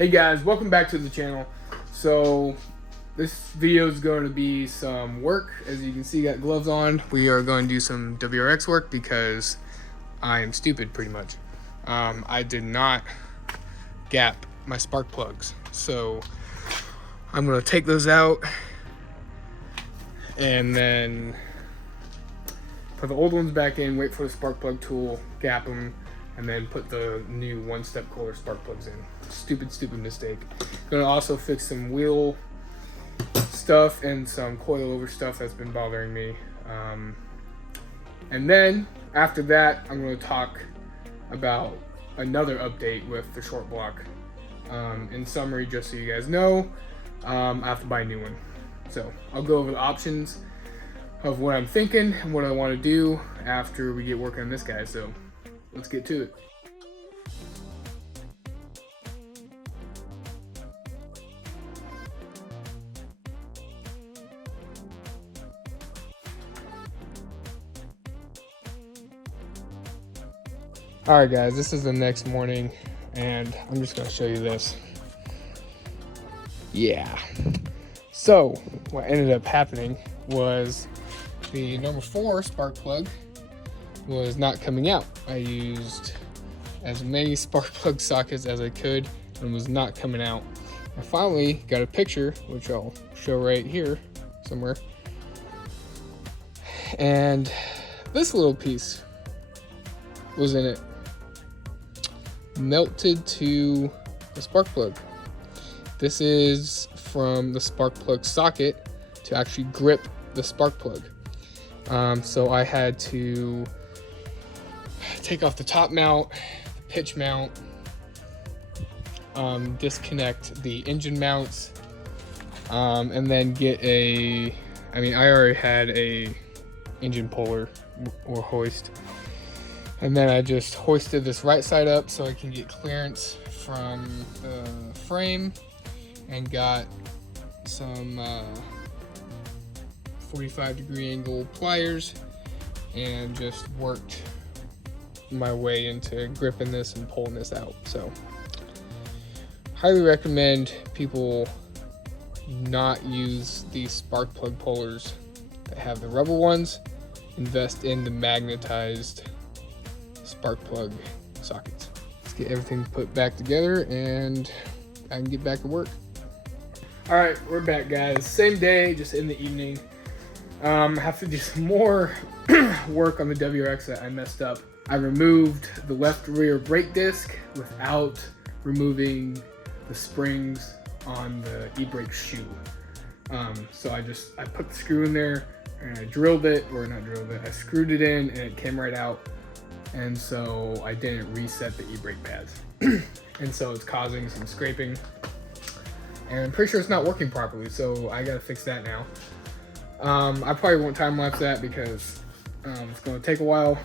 Hey guys, welcome back to the channel. So this video is going to be some work. As you can see, got gloves on. We are going to do some WRX work because I am stupid pretty much. I did not gap my spark plugs. So I'm going to take those out and then put the old ones back in, wait for the spark plug tool, gap them, and then put the new one-step cooler spark plugs in. Stupid mistake. Gonna also fix some wheel stuff and some coilover stuff that's been bothering me. And then after that, I'm gonna talk about another update with the short block. In summary, just so you guys know, I have to buy a new one. So I'll go over the options of what I'm thinking and what I want to do after we get working on this guy. So let's get to it. Alright guys, this is the next morning and I'm just going to show you this. Yeah. So what ended up happening was the number 4 spark plug was not coming out. I used as many spark plug sockets as I could and was not coming out. I finally got a picture, which I'll show right here somewhere. And this little piece was in it, melted to the spark plug. This is from the spark plug socket to actually grip the spark plug. So I had to take off the top mount, the pitch mount, disconnect the engine mounts, and then get I already had a engine puller or hoist. And then I just hoisted this right side up so I can get clearance from the frame, and got some 45-degree angle pliers and just worked my way into gripping this and pulling this out. So highly recommend people not use these spark plug pullers that have the rubber ones. Invest in the magnetized spark plug sockets. Let's get everything put back together and I can get back to work. All right, we're back guys. Same day, just in the evening. Have to do some more work on the WRX that I messed up. I removed the left rear brake disc without removing the springs on the e-brake shoe. So I put the screw in there and I drilled it, or not drilled it, I screwed it in and it came right out. And so I didn't reset the e-brake pads. And so it's causing some scraping. And I'm pretty sure it's not working properly, so I gotta fix that now. I probably won't time lapse that because it's gonna take a while.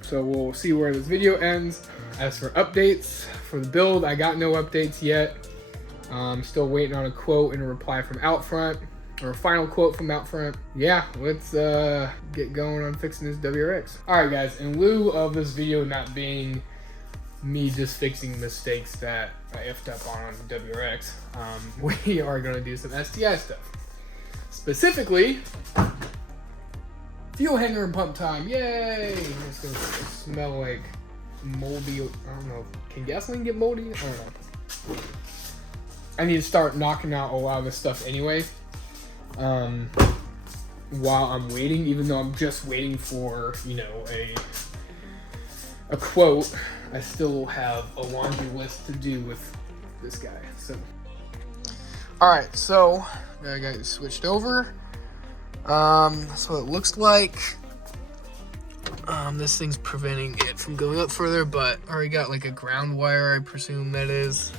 So we'll see where this video ends. As for updates for the build, I got no updates yet. I'm still waiting on a quote and a reply from Outfront, or a final quote from Outfront. Yeah, let's get going on fixing this WRX. All right guys, in lieu of this video not being me just fixing mistakes that I effed up on the WRX, we are gonna do some STI stuff. Specifically, fuel hanger and pump time, yay! It's gonna smell like moldy, I don't know, can gasoline get moldy? I don't know. I need to start knocking out a lot of this stuff anyway, while I'm waiting, even though I'm just waiting for, you know, a quote. I still have a laundry list to do with this guy. So, all right, so I got it switched over. That's what it looks like. This thing's preventing it from going up further, but I already got like a ground wire, I presume that is,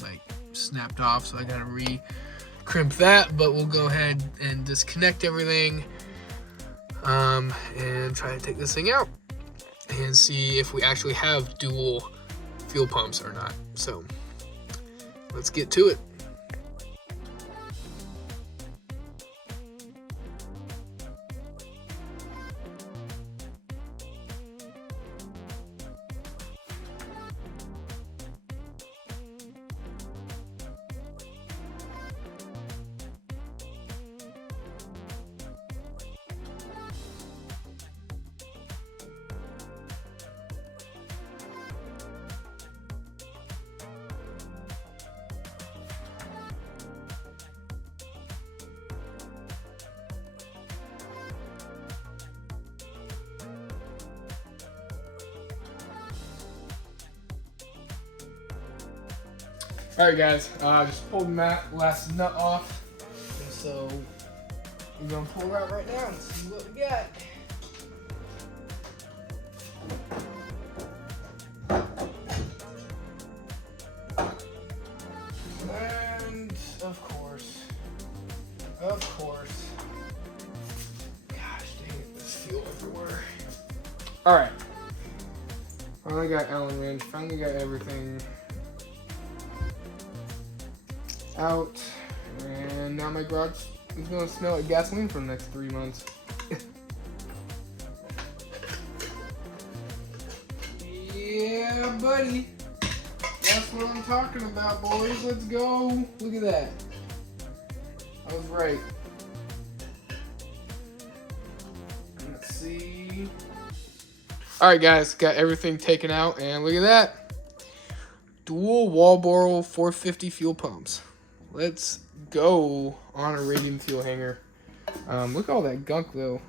like snapped off, so I gotta re-crimp that, but we'll go ahead and disconnect everything, and try to take this thing out and see if we actually have dual fuel pumps or not. So let's get to it. All right, guys, just pulled the last nut off, and so we're gonna pull it out right now and see what we got. And of course, gosh dang it, there's fuel everywhere. All right, finally got Allen wrench, finally got everything out, and now my garage is gonna smell like gasoline for the next 3 months. Yeah, buddy. That's what I'm talking about, boys. Let's go. Look at that. I was right. Let's see. All right, guys. Got everything taken out, and look at that. Dual Walboro 450 fuel pumps. Let's go on a radium fuel hanger. Look at all that gunk, though.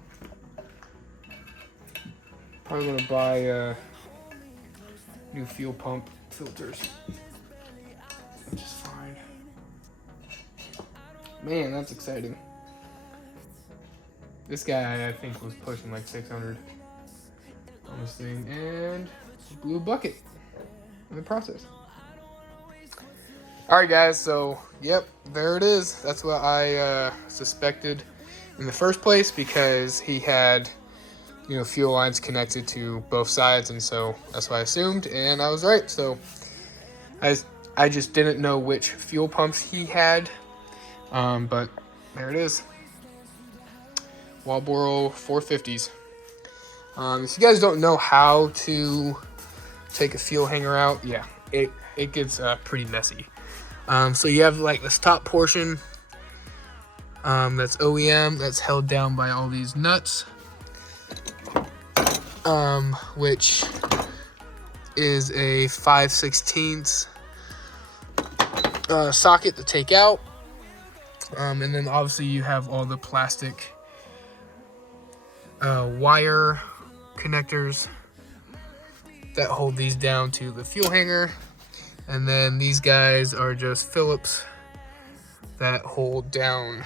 Probably gonna buy new fuel pump filters, which is fine. Man, that's exciting. This guy, I think, was pushing like 600 on this thing, and blew a bucket in the process. All right, guys, so yep, there it is. That's what I suspected in the first place, because he had, you know, fuel lines connected to both sides, and so that's what I assumed, and I was right. So I just didn't know which fuel pumps he had, but there it is. Walboro 450s. If you guys don't know how to take a fuel hanger out, yeah, it gets pretty messy. So you have like this top portion that's OEM, that's held down by all these nuts, which is a 5/16 socket to take out, and then obviously you have all the plastic wire connectors that hold these down to the fuel hanger, and then these guys are just Phillips that hold down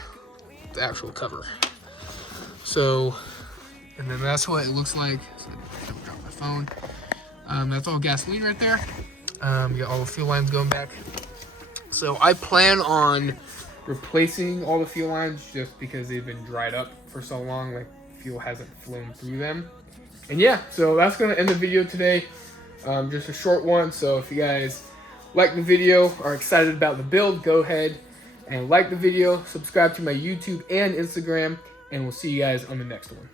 the actual cover. So, and then that's what it looks like. So I drop my phone. That's all gasoline right there. You got all the fuel lines going back. So I plan on replacing all the fuel lines just because they've been dried up for so long, like fuel hasn't flown through them. And yeah, so that's gonna end the video today. Just a short one. So if you guys like the video, are excited about the build, go ahead and like the video, subscribe to my YouTube and Instagram, and we'll see you guys on the next one.